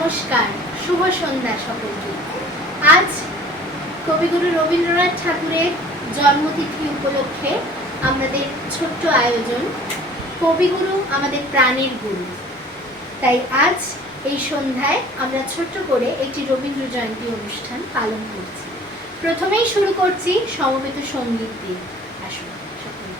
নমস্কার, শুভ সন্ধ্যা সকলকে। আজ কবিগুরু রবীন্দ্রনাথ ঠাকুরের জন্মতিথি উপলক্ষে আমাদের ছোট্ট আয়োজন, কবিগুরু আমাদের প্রাণের গুরু। তাই আজ এই সন্ধ্যায় আমরা ছোট্ট করে একটি রবীন্দ্র জয়ন্তী অনুষ্ঠান পালন করছি। প্রথমেই শুরু করছি সমবেত সংগীত দিয়ে। আসুন, সকলে।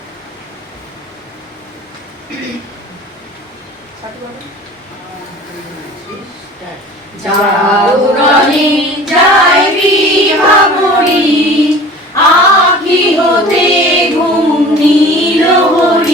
জাগরণে যাই বিভাবরি আখি হতে ঘুম নীল হরি।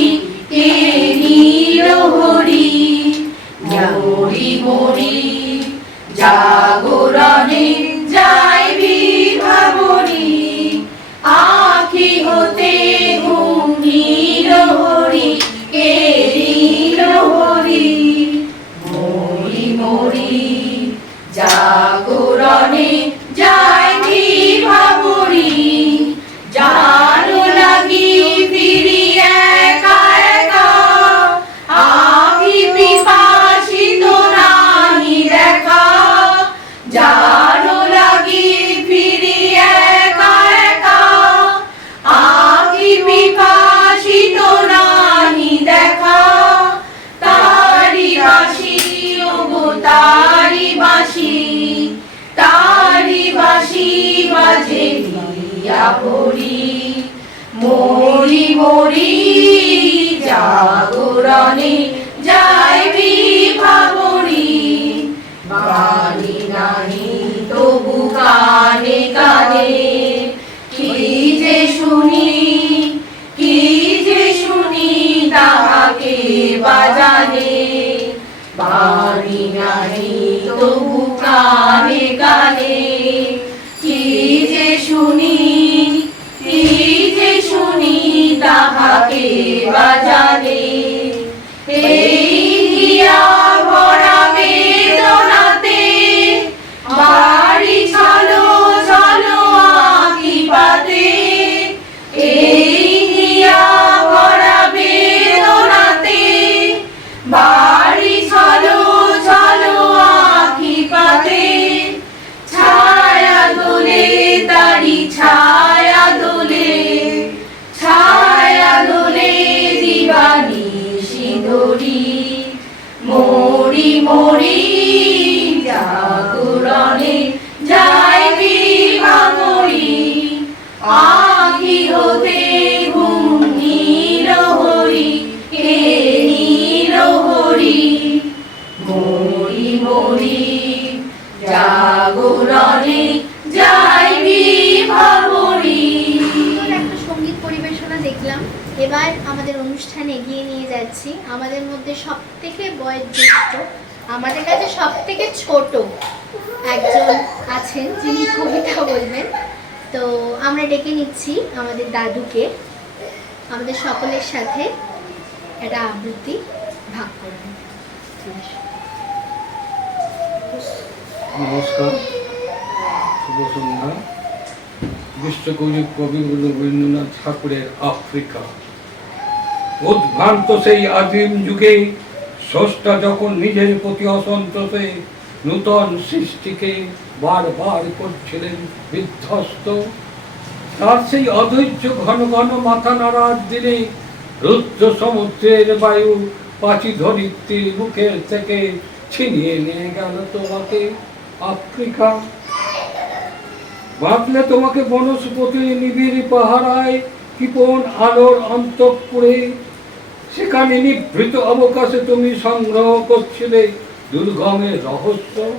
পড়ি মরি মরি জাগরণে যাইবি ভাবরি বাণী নাহি তবু কানে কানে, কি যে শুনি, কি যে শুনি তাহাকে বাজানে বাণী নাহি তবু কানে কানে, কি যে শুনি একটা সংগীত পরিবেশনা দেখলাম। এবার আমাদের অনুষ্ঠান এগিয়ে নিয়ে যাচ্ছি। আমাদের মধ্যে সব থেকে বয়োজ্যেষ্ঠ, আমাদের কাছে সব থেকে ছোট একজন আছেন, যিনি কবিতা বলবেন। তো আমরা ডেকে নিচ্ছি আমাদের দাদুকে। আমাদের সকলের সাথে একটা আবৃত্তি ভাগ করবেন নমস্কার, শুভ সন্ধ্যা। বিশ্বকবি কবিগুরু রবীন্দ্রনাথ ঠাকুরের আফ্রিকা। উদ্ভ্রান্ত সেই আদিম যুগে, স্রষ্টা যখন নিজের প্রতি অসন্তোষে নূতন সৃষ্টিকে বারবার করছিলেন বিধ্বস্ত। তার সেই অধৈর্য ঘন ঘন মাথা নাড়ার দিনে রুদ্র সমুদ্রের বায়ু পাচি ধরিত্রীর মুখের থেকে ছিনিয়ে নিয়ে গেল তোমাকে, আফ্রিকা। ভাবলে তোমাকে বনস্পতি নিবিড় পাহারায় কিপন আলোর অন্তঃপুরে। সেখানে নিভৃত অবকাশে তুমি সংগ্রহ করছিলে দুর্গমের রহস্য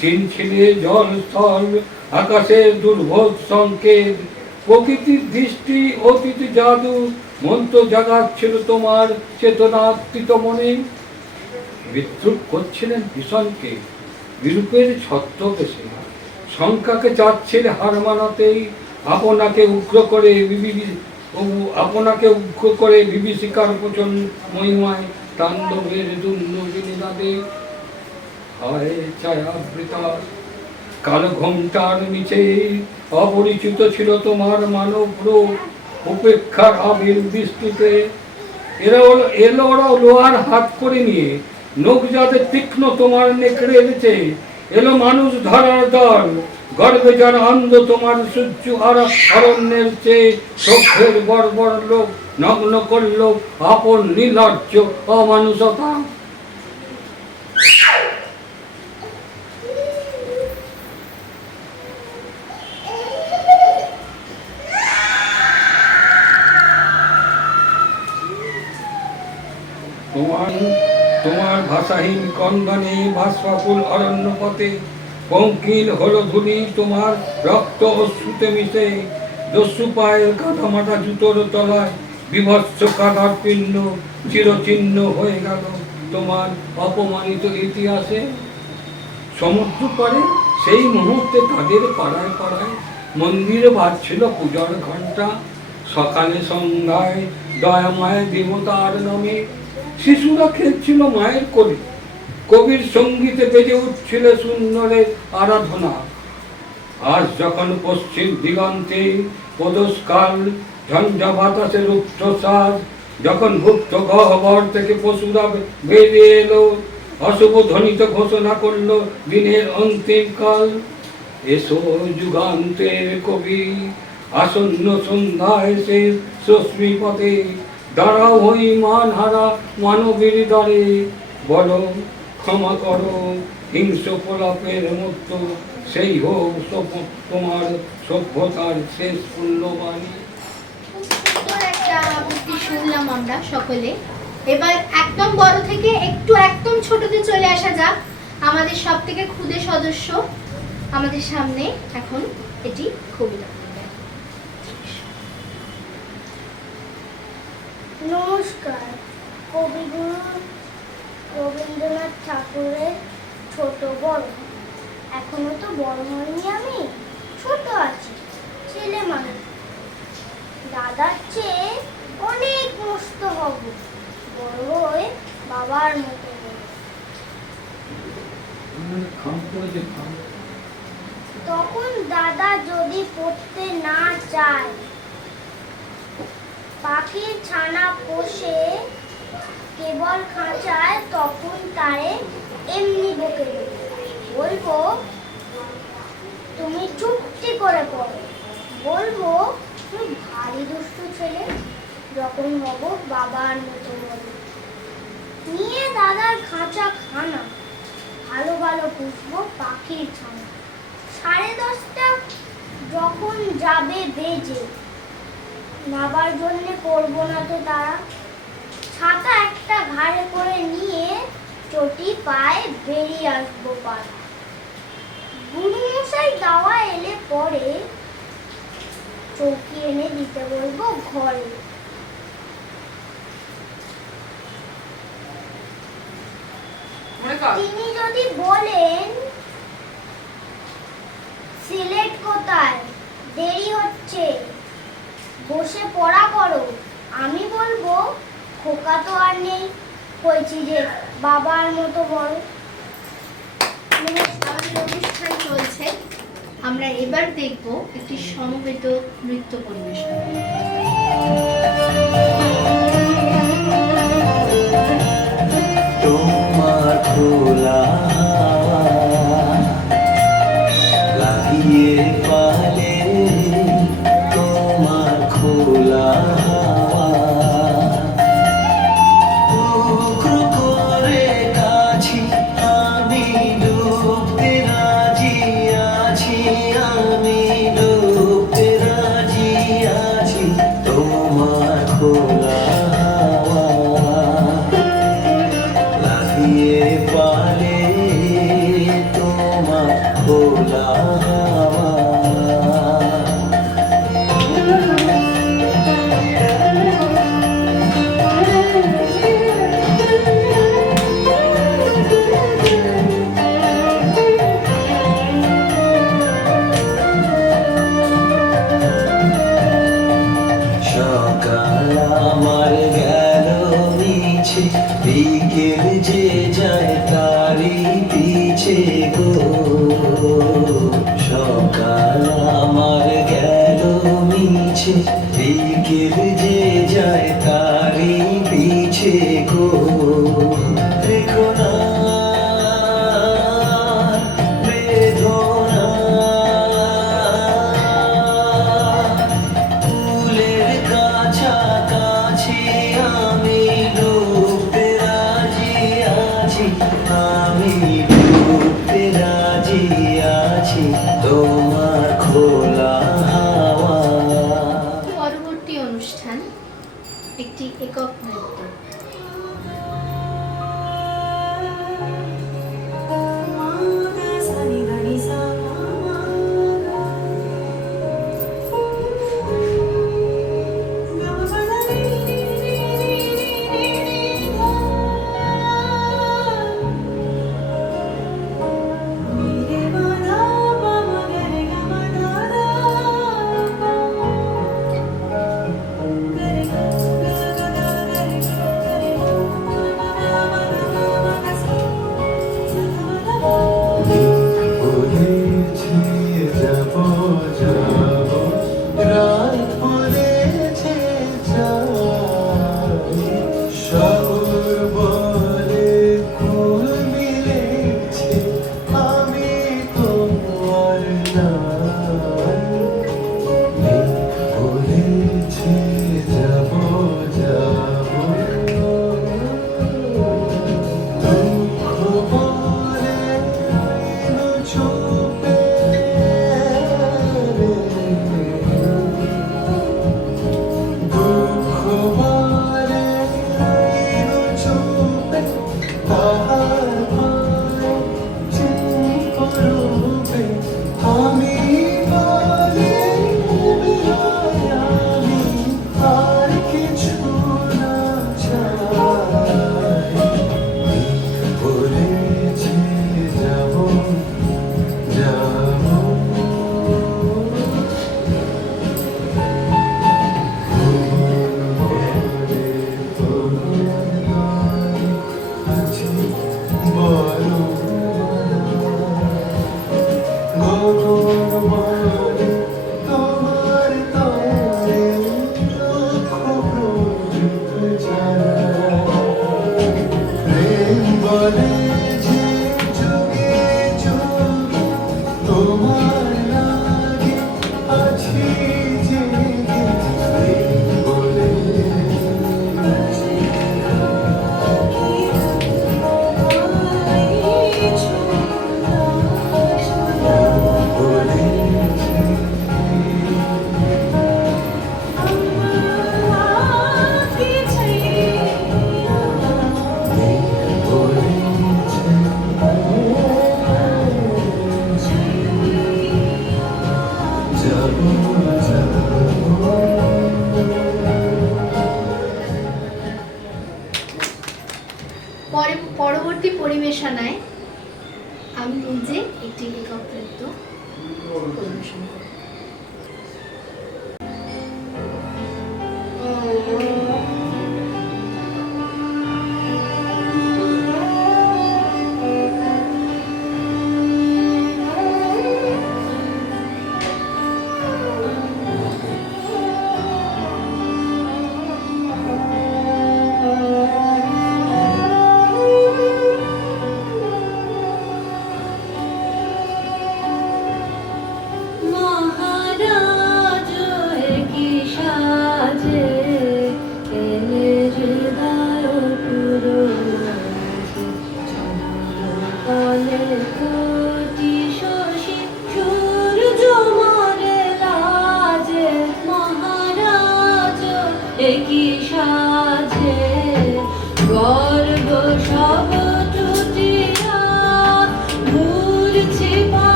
চিনছিলে জল স্থল আকাশের দুর্ভোগ সংকেত, প্রকৃতির দৃষ্টি, অতীত জাদু, মন্ত্র জাগাচ্ছিল তোমার চেতনাত্মিত মনে। বিদ্রুপ করছিলেন ভীষণকে, বিরূপের ছত্রবেশে শঙ্কাকে চাচ্ছিলে হার মানাতেই, আপনাকে উগ্র করে বিবি- আপনাকে উগ্র করে বিভীষিকার প্রচণ্ড মহিমায়। তাণ্ডবের দুর্নবিনী নাদে ছায়াবৃতা কালো ঘোমটার নিচে অপরিচিত ছিল তোমার মানব রূপ উপেক্ষার আবির বৃষ্টিতে এরা এলো ওরা লোহার হাত করে নিয়ে নখ যাতে তীক্ষ্ণ তোমার নেকড়ে এনেছে। এলো মানুষ ধরার দল, গর্বে যার অন্ধ তোমার সূর্য আর অরণ্যের চেয়ে বড় বড় লোক। নগ্ন করল আপন নির্লজ্জ অমানুষতা। তোমার তোমার ভাষাহীন কন্দনে ভাস্বাকুল অরণ্য পথে পঙ্কিল হলো তোমার রক্ত অশ্রুতে মিশে দস্যু পায়ের কাদামাটা জুতোর তলায় বিভৎস কাদার পিণ্ড চিরচিহ্ন হয়ে গেল তোমার অপমানিত ইতিহাসে। সমুদ্র পারে সেই মুহূর্তে তাদের পাড়ায় পাড়ায় মন্দিরে বাজছিল পূজার ঘণ্টা সকালে সন্ধ্যায় দয়াময় দেবতার নামে শিশুরা খেলছিল মায়ের কোলে। কবির সঙ্গীতে বেজে উঠছিল সুন্দরের আরাধনা। আজ যখন পশ্চিম দিগন্তে পদস্কাল ঝঞ্ঝা বাতাসের উচ্চশ্বাস যখন ভুক্ত গহ্বর থেকে পশুরা বেরিয়ে এলো, অশুভ ধ্বনিত ঘোষণা করল, দিনের অন্তিম কাল। এসো যুগান্তের কবি, আসন্ন সন্ধ্যায় সে সস্মি পথে, দাঁড়াও হই মান হারা মানবীর দ্বারে। বলো, ক্ষমা করো হিংস প্রলাপের মতো সেই হোক তোমার সভ্যতার শেষ একটা আবৃত্তি শুনলাম আমরা সকলে। এবার একদম বড় থেকে একটু একদম ছোটতে চলে আসা যাক। আমাদের সব থেকে ক্ষুদে সদস্য আমাদের সামনে এখন এটি কবিতা নমস্কার। কবিগুরু রবীন্দ্রনাথ ঠাকুরের ছোট বড়। এখনও তো বড় হয়নি আমি। ছোট আছি, ছেলে মানুষ। দাদার চেয়ে অনেক মস্ত হব। বড় হয়ে বাবার মতো তখন দাদা যদি পড়তে না চায় পাখির ছানা পোষে কেবল খাঁচায় তখন তারে এমনি বকে। বলব তুমি চুপটি করে পড়ো। বলব তুমি ভারী দুষ্টু ছেলে। যখন হব বাবার মতো বলো নিয়ে দাদার খাঁচা খানা। ভালো ভালো পুষবো পাখির ছানা। সাড়ে দশটা যখন যাবে বেজে। নাবার জন্যে করব না তো তারা। ছাতা একটা ঘাড়ে করে নিয়ে চটি পায়ে বেরিয়ে আসব পাড়া গুরু মশাই দাওয়া এলে পরে চৌকি এনে দিতে বলব ঘরে। তিনি যদি বলেন সিলেট কোথায়? দেরি হচ্ছে। বসে পড়া করো। আমি বলব খোকা তো আর নেই। হয়েছি যে বাবার মতো বড়। আমাদের অনুষ্ঠান চলছে। আমরা এবার দেখব একটি সমবেত নৃত্য পরিবেশন। তোমার খোলা তোমার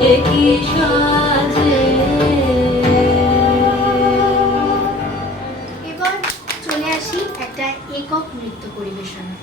একই সাজে। এবার চলে আসি একটা একক নৃত্য পরিবেশনা।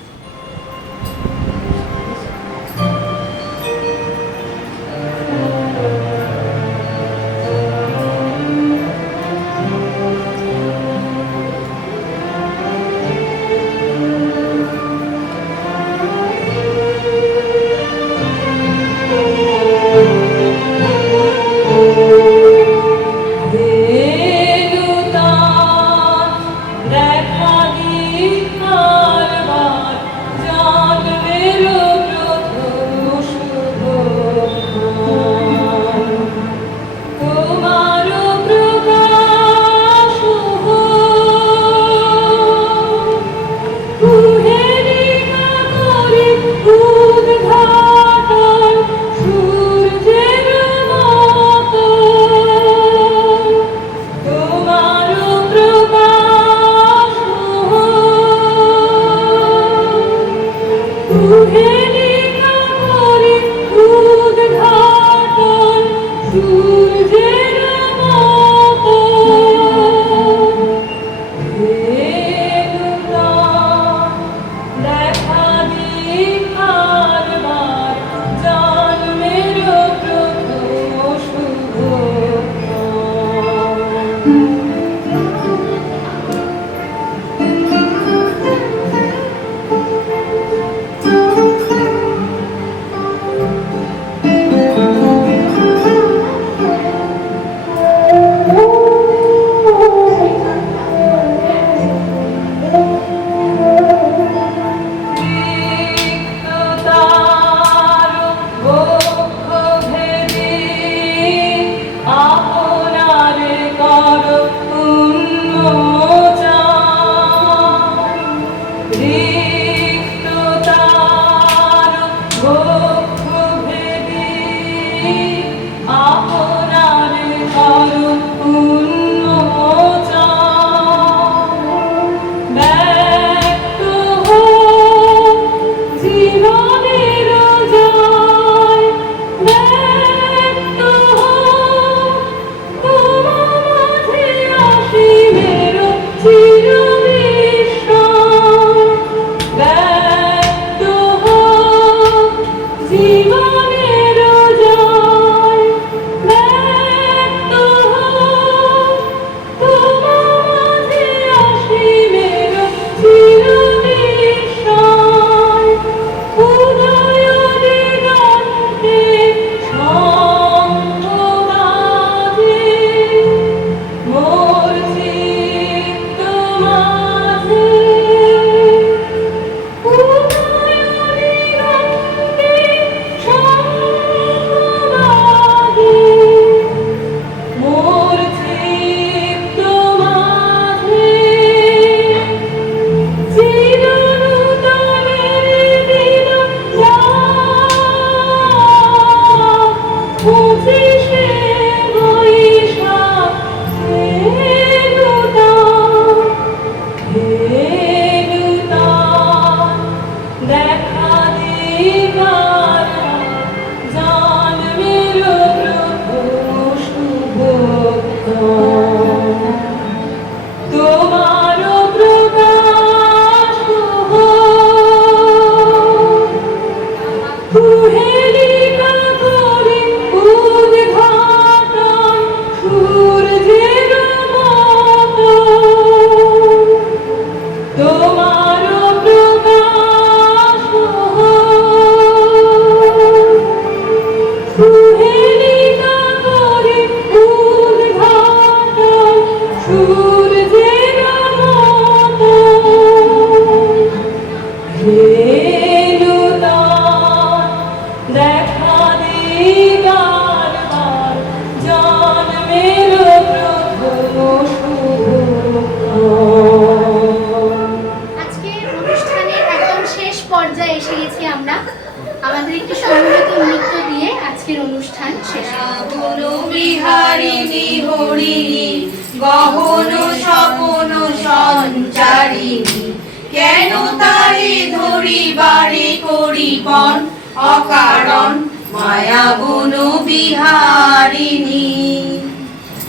মায়া গুণ বিহারিণী।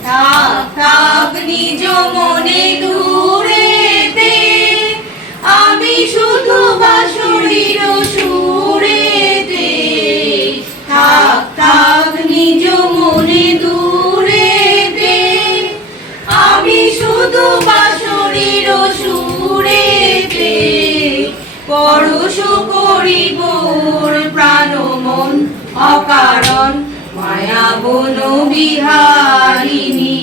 থাক থাক নিজ মনে দূরেতে। আমি শুধু বাঁশরীর সুরেতে। থাক থাক নিজ মনে দূরেতে। আমি শুধু বাঁশরীর সুরেতে। পরশ করিব প্রাণ মন অকারণ মায়া বন বিহারিণী।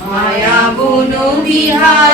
মায়া বন বিহার